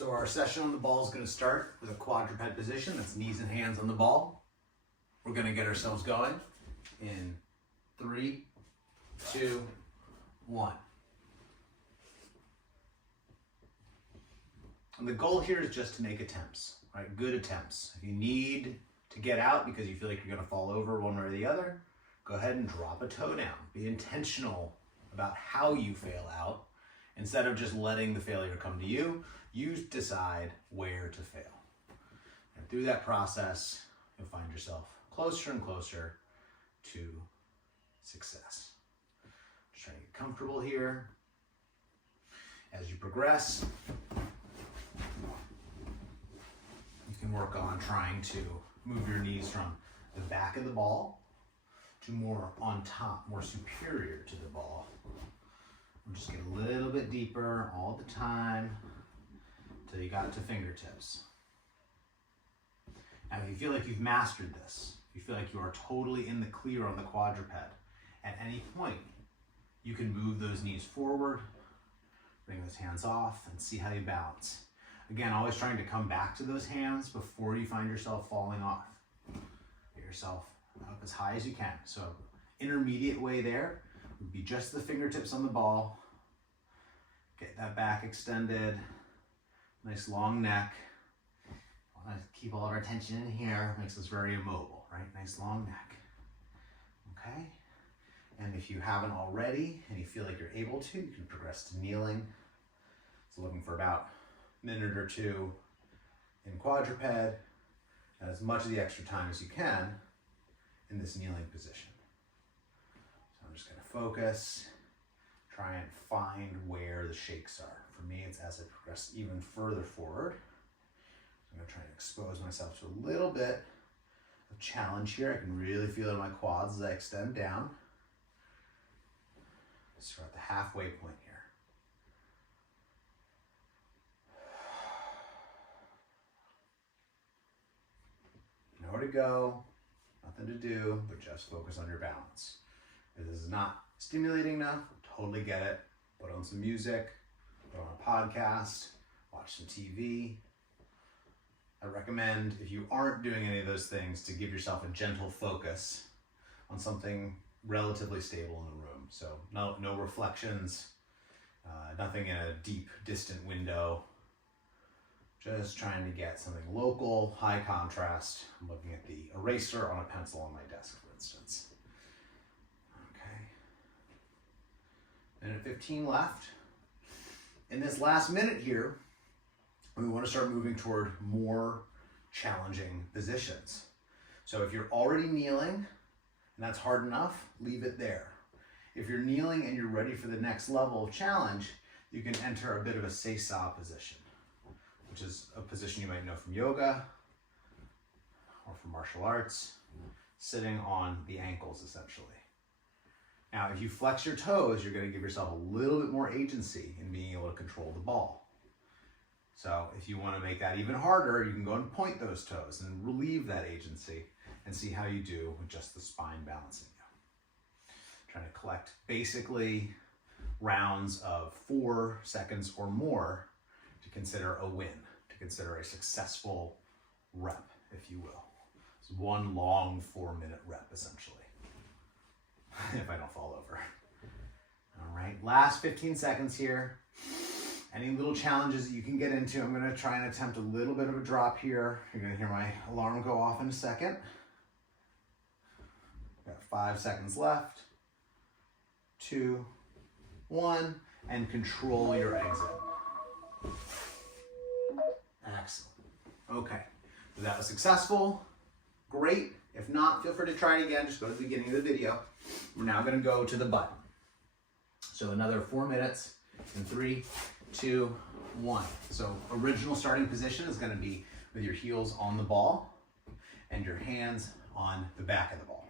So our session on the ball is going to start with a quadruped position. That's knees and hands on the ball. We're going to get ourselves going in 3, 2, 1. And the goal here is just to make attempts, right? Good attempts. If you need to get out because you feel like you're going to fall over one way or the other, go ahead and drop a toe down. Be intentional about how you fail out. Instead of just letting the failure come to you, you decide where to fail. And through that process, you'll find yourself closer and closer to success. Just trying to get comfortable here. As you progress, you can work on trying to move your knees from the back of the ball to more on top, more superior to the ball. We'll just get a little bit deeper all the time until you got to fingertips. Now, if you feel like you've mastered this, if you feel like you are totally in the clear on the quadruped, at any point, you can move those knees forward, bring those hands off, and see how you balance. Again, always trying to come back to those hands before you find yourself falling off. Get yourself up as high as you can. So, intermediate way there would be just the fingertips on the ball. Get that back extended. Nice long neck. Want to keep all of our tension in here. Makes us very immobile, right? Nice long neck. Okay? And if you haven't already and you feel like you're able to, you can progress to kneeling. So looking for about a minute or two in quadruped, and as much of the extra time as you can in this kneeling position. So I'm just going to focus, try and find where the shakes are. For me, it's as I progress even further forward. I'm going to try and expose myself to a little bit of challenge here. I can really feel it in my quads as I extend down. So we're at the halfway point here. Nowhere to go, nothing to do, but just focus on your balance. If this is not stimulating enough, totally get it. Put on some music, put on a podcast, watch some TV. I recommend, if you aren't doing any of those things, to give yourself a gentle focus on something relatively stable in the room. So no reflections, nothing in a deep, distant window. Just trying to get something local, high contrast. I'm looking at the eraser on a pencil on my desk, for instance. Okay. Minute 15 left. In this last minute here, we want to start moving toward more challenging positions. So if you're already kneeling, and that's hard enough, leave it there. If you're kneeling and you're ready for the next level of challenge, you can enter a bit of a seesaw position, which is a position you might know from yoga or from martial arts, sitting on the ankles essentially. Now, if you flex your toes, you're going to give yourself a little bit more agency in being able to control the ball. So if you want to make that even harder, you can go and point those toes and relieve that agency and see how you do with just the spine balancing you. Trying to collect basically rounds of 4 seconds or more to consider a win, to consider a successful rep, if you will. It's one long 4-minute rep, essentially, if I don't fall over. All right, last 15 seconds here. Any little challenges that you can get into, I'm gonna try and attempt a little bit of a drop here. You're gonna hear my alarm go off in a second. Got 5 seconds left. 2, 1, and control your exit. Excellent. Okay, so that was successful. Great. If not, feel free to try it again. Just go to the beginning of the video. We're now going to go to the butt. So another 4 minutes in 3, 2, 1. So original starting position is going to be with your heels on the ball and your hands on the back of the ball.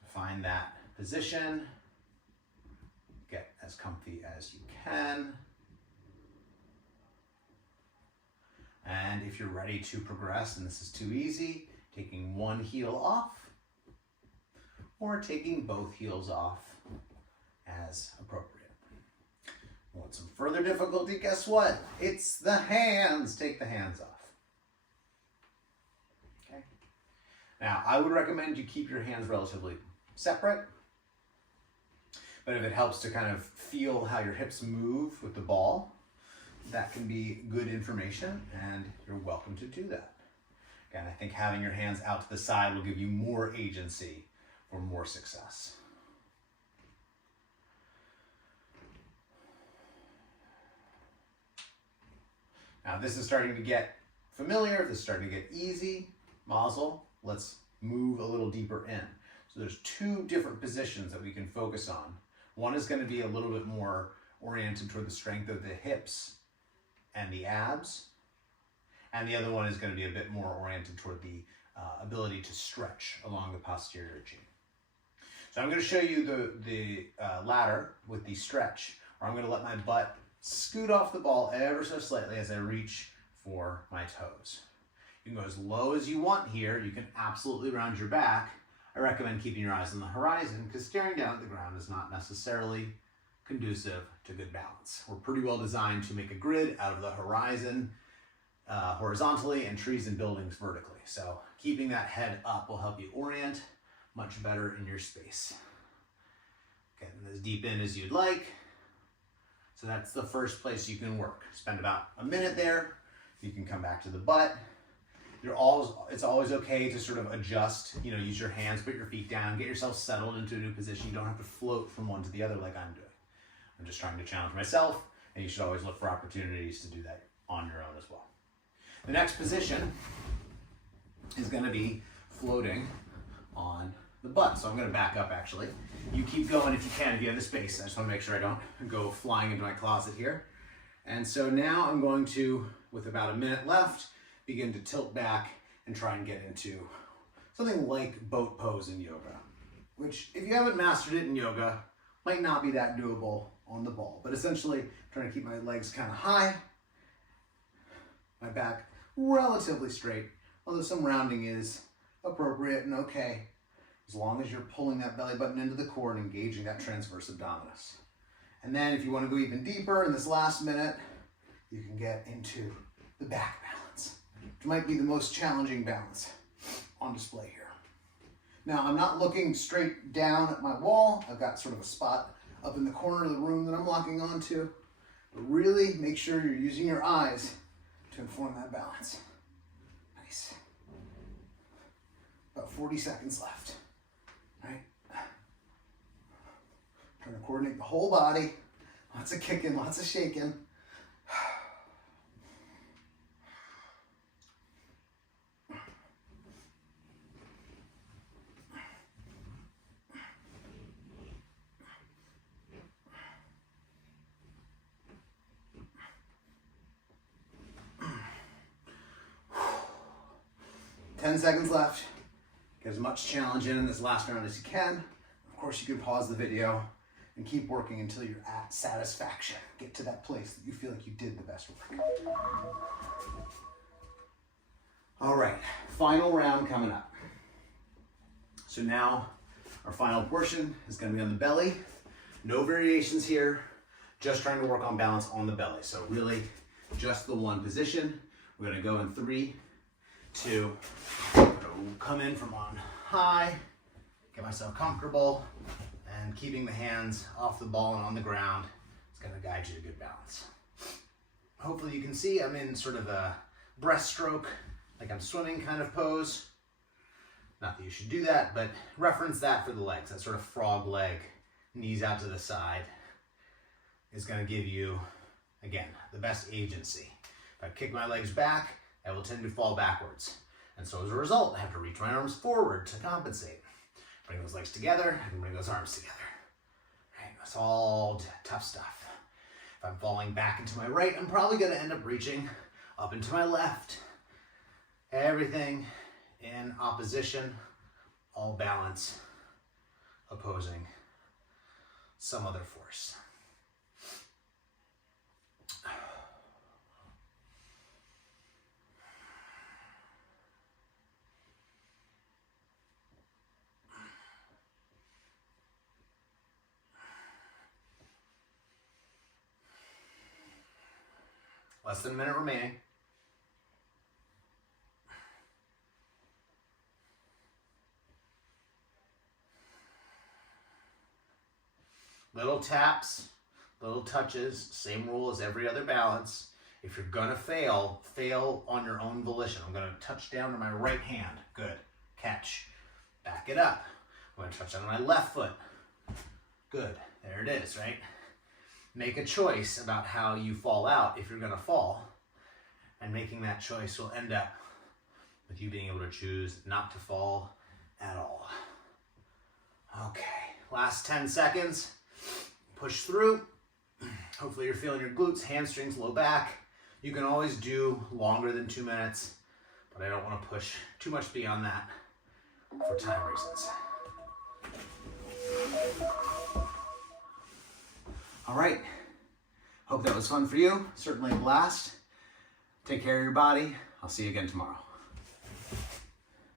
So find that position. Get as comfy as you can. And if you're ready to progress and this is too easy, taking one heel off or taking both heels off as appropriate. Want some further difficulty? Guess what? It's the hands. Take the hands off. Okay. Now, I would recommend you keep your hands relatively separate. But if it helps to kind of feel how your hips move with the ball, that can be good information, and you're welcome to do that. Again, I think having your hands out to the side will give you more agency for more success. Now this is starting to get familiar, this is starting to get easy. Mazel, let's move a little deeper in. So there's two different positions that we can focus on. One is going to be a little bit more oriented toward the strength of the hips and the abs. And the other one is going to be a bit more oriented toward the ability to stretch along the posterior chain. So I'm going to show you the ladder with the stretch, or I'm going to let my butt scoot off the ball ever so slightly as I reach for my toes. You can go as low as you want here. You can absolutely round your back. I recommend keeping your eyes on the horizon because staring down at the ground is not necessarily conducive to good balance. We're pretty well designed to make a grid out of the horizon horizontally and trees and buildings vertically. So keeping that head up will help you orient much better in your space. Getting as deep in as you'd like. So that's the first place you can work. Spend about a minute there. You can come back to the butt. It's always okay to sort of adjust, use your hands, put your feet down, get yourself settled into a new position. You don't have to float from one to the other like I'm doing. I'm just trying to challenge myself, and you should always look for opportunities to do that on your own as well. The next position is going to be floating on the butt. So I'm going to back up actually. You keep going if you can, if you have the space. I just want to make sure I don't go flying into my closet here. And so now I'm going to, with about a minute left, begin to tilt back and try and get into something like boat pose in yoga, which if you haven't mastered it in yoga, might not be that doable on the ball. But essentially, trying to keep my legs kind of high, my back relatively straight, although some rounding is appropriate and okay, as long as you're pulling that belly button into the core and engaging that transverse abdominis. And then if you want to go even deeper in this last minute, you can get into the back balance, which might be the most challenging balance on display here. Now, I'm not looking straight down at my wall. I've got sort of a spot up in the corner of the room that I'm locking onto. But really make sure you're using your eyes to inform that balance. Nice. About 40 seconds left. Right? Trying to coordinate the whole body. Lots of kicking, lots of shaking. 10 seconds left. Get as much challenge in this last round as you can. Of course, you can pause the video and keep working until you're at satisfaction. Get to that place that you feel like you did the best work. All right, final round coming up. So now our final portion is going to be on the belly. No variations here, just trying to work on balance on the belly. So really just the one position. We're going to go in 3, 2, come in from on high, get myself comfortable, and keeping the hands off the ball and on the ground is going to guide you to good balance. Hopefully you can see I'm in sort of a breaststroke, like I'm swimming kind of pose. Not that you should do that, but reference that for the legs. That sort of frog leg, knees out to the side, is going to give you, again, the best agency. If I kick my legs back, I will tend to fall backwards. And so as a result, I have to reach my arms forward to compensate. Bring those legs together, I can bring those arms together. Right, that's all tough stuff. If I'm falling back into my right, I'm probably going to end up reaching up into my left. Everything in opposition, all balance, opposing some other force. Less than a minute remaining. Little taps, little touches, same rule as every other balance. If you're gonna fail, fail on your own volition. I'm gonna touch down to my right hand. Good. Catch. Back it up. I'm gonna touch down to my left foot. Good. There it is, right? Make a choice about how you fall out if you're gonna fall. And making that choice will end up with you being able to choose not to fall at all. Okay, last 10 seconds. Push through. Hopefully you're feeling your glutes, hamstrings, low back. You can always do longer than 2 minutes, but I don't want to push too much beyond that for time reasons. All right, hope that was fun for you. Certainly a blast. Take care of your body. I'll see you again tomorrow.